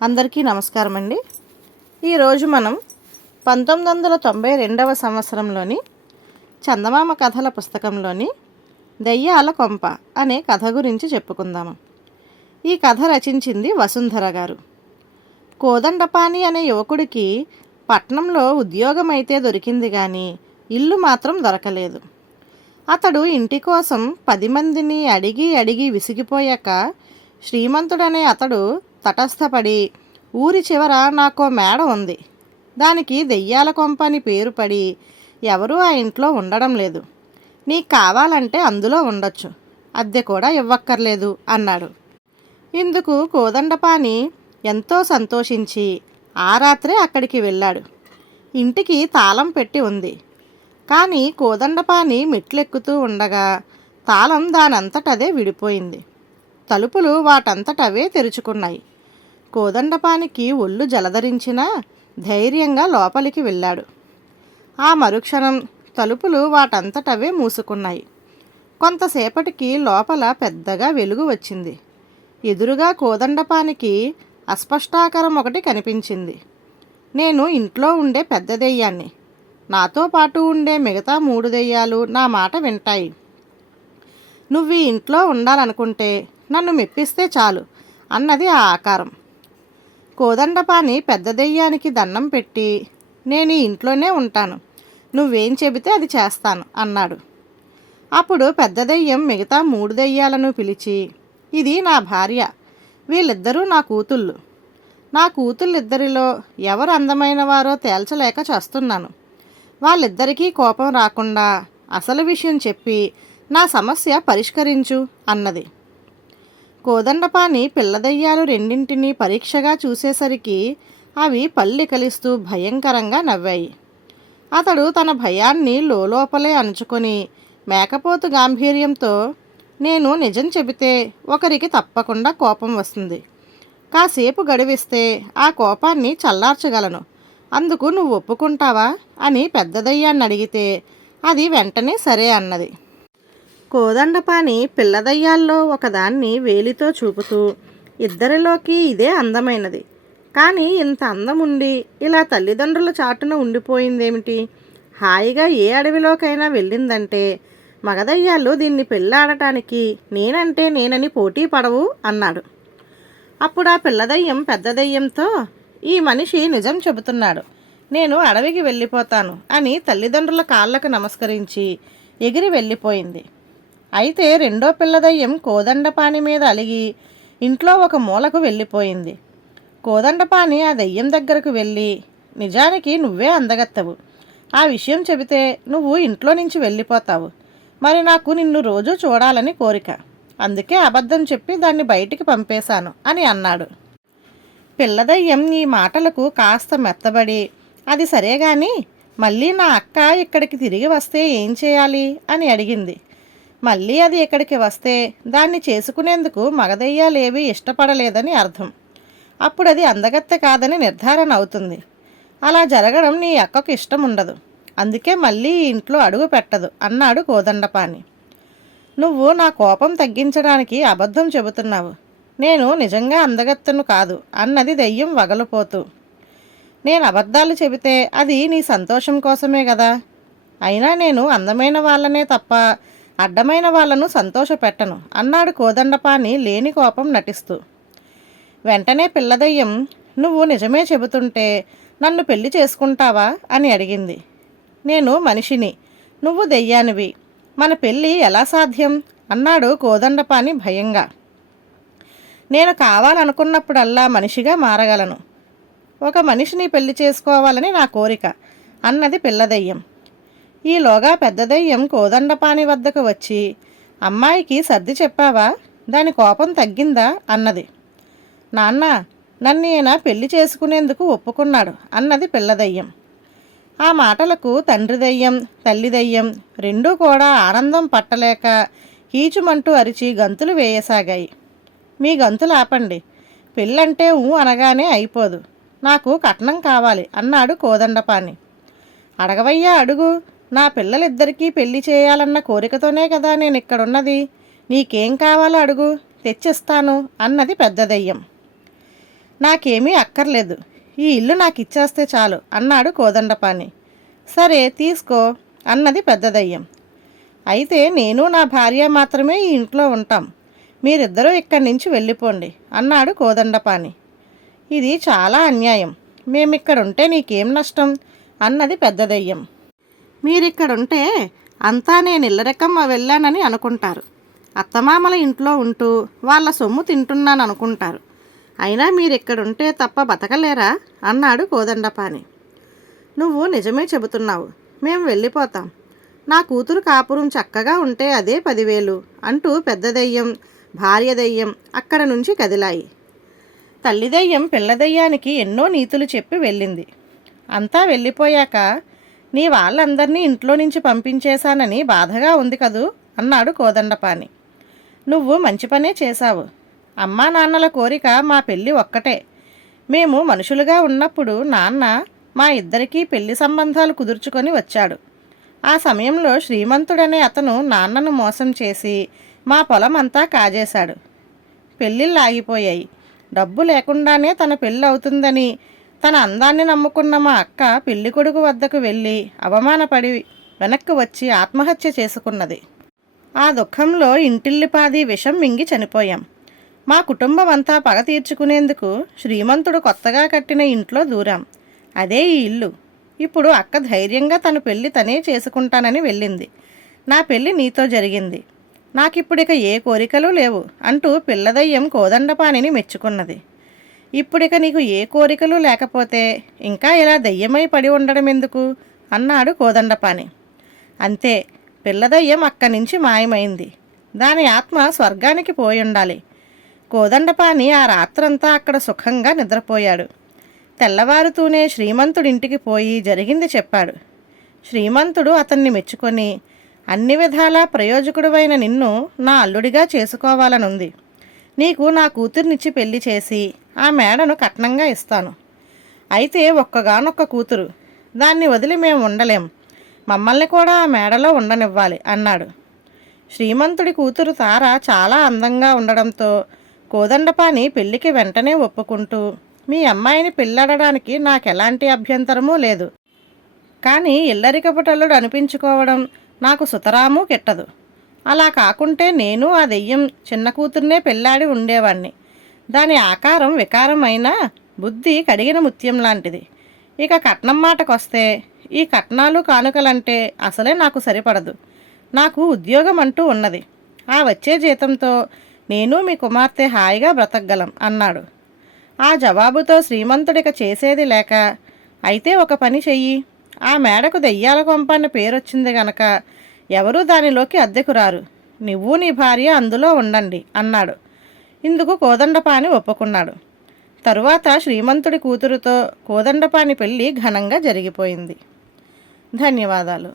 అందరికీ నమస్కారం అండి. ఈరోజు మనం 1992వ సంవత్సరంలోని చందమామ కథల పుస్తకంలోని దెయ్యాల కొంప అనే కథ గురించి చెప్పుకుందాము. ఈ కథ రచించింది వసుంధర గారు. కోదండపాణి అనే యువకుడికి పట్నంలో ఉద్యోగం అయితే దొరికింది కానీ ఇల్లు మాత్రం దొరకలేదు. అతడు ఇంటి కోసం 10 మందిని అడిగి అడిగి విసిగిపోయాక శ్రీమంతుడనే అతడు తటస్థపడి, ఊరి చివర నాకో మేడ ఉంది, దానికి దెయ్యాల కొంప అని పేరు పడి ఎవరూ ఆ ఇంట్లో ఉండడం లేదు, నీకు కావాలంటే అందులో ఉండొచ్చు, అద్దె కూడా ఇవ్వక్కర్లేదు అన్నాడు. ఇందుకు కోదండపాణి ఎంతో సంతోషించి ఆ రాత్రే అక్కడికి వెళ్ళాడు. ఇంటికి తాళం పెట్టి ఉంది. కానీ కోదండపాణి మెట్లెక్కుతూ ఉండగా తాళం దానంతటదే విడిపోయింది. తలుపులు వాటంతటవే తెరుచుకున్నాయి. కోదండపానికి ఒళ్ళు జలధరించినా ధైర్యంగా లోపలికి వెళ్ళాడు. ఆ మరుక్షణం తలుపులు వాటంతటవే మూసుకున్నాయి. కొంతసేపటికి లోపల పెద్దగా వెలుగు వచ్చింది. ఎదురుగా కోదండపానికి అస్పష్టాకారం ఒకటి కనిపించింది. నేను ఇంట్లో ఉండే పెద్ద దెయ్యాన్ని, నాతో పాటు ఉండే మిగతా 3 దెయ్యాలు నా మాట వింటాయి. నువ్వు ఈ ఇంట్లో ఉండాలనుకుంటే నన్ను మెప్పిస్తే చాలు అన్నది ఆ ఆకారం. కోదండపాణి పెద్ద దెయ్యానికి దండం పెట్టి, నేను ఈ ఇంట్లోనే ఉంటాను, నువ్వేం చెబితే అది చేస్తాను అన్నాడు. అప్పుడు పెద్ద దెయ్యం మిగతా 3 దెయ్యాలను పిలిచి, ఇది నా భార్య, వీళ్ళిద్దరూ నా కూతుళ్ళు. నా కూతుళ్ళిద్దరిలో ఎవరు అందమైన వారో తేల్చలేక చేస్తున్నాను. వాళ్ళిద్దరికీ కోపం రాకుండా అసలు విషయం చెప్పి నా సమస్య పరిష్కరించు అన్నది. కోదండపాణి పిల్లదయ్యాలు రెండింటినీ పరీక్షగా చూసేసరికి అవి పళ్ళికలిస్తూ భయంకరంగా నవ్వాయి. అతడు తన భయాన్ని లోపలే అణుచుకొని మేకపోతు గాంభీర్యంతో, నేను నిజం చెబితే ఒకరికి తప్పకుండా కోపం వస్తుంది, కాసేపు గడివిస్తే ఆ కోపాన్ని చల్లార్చగలను, అందుకు నువ్వు ఒప్పుకుంటావా అని పెద్ద దయ్యాన్ని అడిగితే అది వెంటనే సరే అన్నది. కోదండపాణి పిల్లదయ్యాల్లో ఒకదాన్ని వేలితో చూపుతూ, ఇద్దరిలోకి ఇదే అందమైనది, కానీ ఇంత అందముండి ఇలా తల్లిదండ్రుల చాటున ఉండిపోయిందేమిటి? హాయిగా ఏ అడవిలోకైనా వెళ్ళిందంటే మగదయ్యాలు దీన్ని పెళ్ళాడటానికి నేనని పోటీ పడవు అన్నాడు. అప్పుడు ఆ పిల్లదయ్యం పెద్ద దయ్యంతో, ఈ మనిషి నిజం చెబుతున్నాడు, నేను అడవికి వెళ్ళిపోతాను అని తల్లిదండ్రుల కాళ్ళకు నమస్కరించి ఎగిరి వెళ్ళిపోయింది. అయితే రెండో పిల్లదయ్యం కోదండపాణి మీద అలిగి ఇంట్లో ఒక మూలకు వెళ్ళిపోయింది. కోదండపాణి ఆ దయ్యం దగ్గరకు వెళ్ళి, నిజానికి నువ్వే అందగత్తవు, ఆ విషయం చెబితే నువ్వు ఇంట్లో నుంచి వెళ్ళిపోతావు, మరి నాకు నిన్ను రోజూ చూడాలని కోరిక, అందుకే అబద్ధం చెప్పి దాన్ని బయటికి పంపేశాను అని అన్నాడు. పిల్లదయ్యం ఈ మాటలకు కాస్త మెత్తబడి, అది సరే గాని మళ్ళీ నా అక్క ఇక్కడికి తిరిగి వస్తే ఏం చేయాలి అని అడిగింది. మళ్ళీ అది ఇక్కడికి వస్తే దాన్ని చేసుకునేందుకు మగదయ్యాలేవి ఇష్టపడలేదని అర్థం. అప్పుడు అది అందగత్తె కాదని నిర్ధారణ అవుతుంది. అలా జరగడం నీ అక్కకు ఇష్టం ఉండదు, అందుకే మళ్ళీ ఈ ఇంట్లో అడుగు పెట్టదు అన్నాడు కోదండపాణి. నువ్వు నా కోపం తగ్గించడానికి అబద్ధం చెబుతున్నావు, నేను నిజంగా అందగత్తెను కాదు అన్నది దెయ్యం వగలుపోతూ. నేను అబద్ధాలు చెబితే అది నీ సంతోషం కోసమే కదా, అయినా నేను అందమైన వాళ్ళనే తప్ప అడ్డమైన వాళ్లను సంతోషపెట్టను అన్నాడు కోదండపాణి లేని కోపం నటిస్తూ. వెంటనే పిల్లదయ్యం, నువ్వు నిజమే చెబుతుంటే నన్ను పెళ్లి చేసుకుంటావా అని అడిగింది. నేను మనిషిని, నువ్వు దెయ్యానివి, మన పెళ్ళి ఎలా సాధ్యం అన్నాడు కోదండపాణి భయంగా. నేను కావాలనుకున్నప్పుడల్లా మనిషిగా మారగలను, ఒక మనిషిని పెళ్లి చేసుకోవాలని నా కోరిక అన్నది పిల్లదయ్యం. ఈలోగా పెద్ద దయ్యం కోదండపాణి వద్దకు వచ్చి, అమ్మాయికి సర్ది చెప్పావా, దాని కోపం తగ్గిందా అన్నది. నాన్న, నన్ను ఈయన పెళ్లి చేసుకునేందుకు ఒప్పుకున్నాడు అన్నది పిల్లదయ్యం. ఆ మాటలకు తండ్రి దయ్యం తల్లి దయ్యం రెండూ కూడా ఆనందం పట్టలేక కీచుమంటూ అరిచి గంతులు వేయసాగాయి. మీ గంతులు ఆపండి, పెళ్ళంటే అనగానే అయిపోదు, నాకు కట్నం కావాలి అన్నాడు కోదండపాణి. అడగవయ్యా అడుగు, నా పిల్లలిద్దరికీ పెళ్లి చేయాలన్న కోరికతోనే కదా నేను ఇక్కడున్నది, నీకేం కావాలో అడుగు, తెచ్చిస్తాను అన్నది పెద్ద దెయ్యం. నాకేమీ అక్కర్లేదు, ఈ ఇల్లు నాకు ఇచ్చేస్తే చాలు అన్నాడు కోదండపాణి. సరే తీసుకో అన్నది పెద్ద దయ్యం. అయితే నేను నా భార్య మాత్రమే ఈ ఇంట్లో ఉంటాం, మీరిద్దరూ ఇక్కడి నుంచి వెళ్ళిపోండి అన్నాడు కోదండపాణి. ఇది చాలా అన్యాయం, మేమిక్కడుంటే నీకేం నష్టం అన్నది పెద్ద దయ్యం. మీరిక్కడుంటే అంతా నేను ఇల్లరికమ్మ వెళ్ళానని అనుకుంటారు, అత్తమామల ఇంట్లో ఉంటూ వాళ్ళ సొమ్ము తింటున్నాను అనుకుంటారు. అయినా మీరిక్కడుంటే తప్ప బతకలేరా అన్నాడు కోదండపాణి. నువ్వు నిజమే చెబుతున్నావు, మేము వెళ్ళిపోతాం, నా కూతురు కాపురం చక్కగా ఉంటే అదే 10,000 అంటూ పెద్ద దయ్యం భార్య దయ్యం అక్కడ నుంచి కదిలాయి. తల్లి దయ్యం పిల్ల దయ్యానికి ఎన్నో నీతులు చెప్పి వెళ్ళింది. అంతా వెళ్ళిపోయాక నీ వాళ్ళందరినీ ఇంట్లో నుంచి పంపించేశానని బాధగా ఉంది కదూ అన్నాడు కోదండపాణి. నువ్వు మంచి పనే చేశావు, అమ్మా నాన్నల కోరిక మా పెళ్ళి ఒక్కటే. మేము మనుషులుగా ఉన్నప్పుడు నాన్న మా ఇద్దరికీ పెళ్లి సంబంధాలు కుదుర్చుకొని వచ్చాడు. ఆ సమయంలో శ్రీమంతుడనే అతను నాన్నను మోసం చేసి మా పొలం అంతా కాజేశాడు. పెళ్ళిళ్ళు ఆగిపోయాయి. డబ్బు లేకుండానే తన పెళ్ళి అవుతుందని తన అందాన్ని నమ్ముకున్న మా అక్క పెళ్లి కొడుకు వద్దకు వెళ్ళి అవమానపడి వెనక్కి వచ్చి ఆత్మహత్య చేసుకున్నది. ఆ దుఃఖంలో ఇంటిల్లిపాది విషం మింగి చనిపోయాం. మా కుటుంబం అంతా పగ తీర్చుకునేందుకు శ్రీమంతుడు కొత్తగా కట్టిన ఇంట్లో దూరాం. అదే ఈ ఇల్లు. ఇప్పుడు అక్క ధైర్యంగా తన పెళ్ళి తనే చేసుకుంటానని వెళ్ళింది. నా పెళ్ళి నీతో జరిగింది, నాకిప్పుడిక ఏ కోరికలు లేవు అంటూ పిల్లదయ్యం కోదండపాణిని మెచ్చుకున్నది. ఇప్పుడిక నీకు ఏ కోరికలు లేకపోతే ఇంకా ఇలా దయ్యమై పడి ఉండడం ఎందుకు అన్నాడు కోదండపాణి. అంతే, పిల్లదయ్యం అక్కడి నుంచి మాయమైంది. దాని ఆత్మ స్వర్గానికి పోయి ఉండాలి. కోదండపాణి ఆ రాత్రంతా అక్కడ సుఖంగా నిద్రపోయాడు. తెల్లవారుతూనే శ్రీమంతుడింటికి పోయి జరిగింది చెప్పాడు. శ్రీమంతుడు అతన్ని మెచ్చుకొని, అన్ని విధాలా ప్రయోజకుడువైన నిన్ను నా అల్లుడిగా చేసుకోవాలనుంది. నీకు నా కూతుర్నిచ్చి పెళ్లి చేసి ఆ మేడను కట్నంగా ఇస్తాను. అయితే ఒక్కగానొక్క కూతురు, దాన్ని వదిలి మేము ఉండలేం, మమ్మల్ని కూడా ఆ మేడలో ఉండనివ్వాలి అన్నాడు. శ్రీమంతుడి కూతురు తార చాలా అందంగా ఉండడంతో కోదండపాణి పెళ్లికి వెంటనే ఒప్పుకుంటూ, మీ అమ్మాయిని పెళ్ళాడడానికి నాకెలాంటి అభ్యంతరమూ లేదు, కానీ ఇల్లరికపుటల్లుడు అనిపించుకోవడం నాకు సుతరాము కెట్టదు. అలా కాకుంటే నేను ఆ దెయ్యం చిన్న కూతుర్నే పెళ్ళాడి ఉండేవాణ్ణి. దాని ఆకారం వికారమైన బుద్ధి కడిగిన ముత్యం లాంటిది. ఇక కట్నం మాటకొస్తే ఈ కట్నాలు కానుకలంటే అసలే నాకు సరిపడదు. నాకు ఉద్యోగం అంటూ ఉన్నది, ఆ వచ్చే జీతంతో నేను మీ కుమార్తె హాయిగా బ్రతకగలం అన్నాడు. ఆ జవాబుతో శ్రీమంతుడిక చేసేది లేక, అయితే ఒక పని చెయ్యి, ఆ మేడకు దెయ్యాల కొంప అన్న పేరొచ్చింది గనక ఎవరూ దానిలోకి అద్దెకు రారు, నువ్వు నీ భార్య అందులో ఉండండి అన్నాడు. ఇందుకు కోదండపాణి ఒప్పుకున్నాడు. తరువాత శ్రీమంతుడి కూతురుతో కోదండపాణి పెళ్లి ఘనంగా జరిగిపోయింది. ధన్యవాదాలు.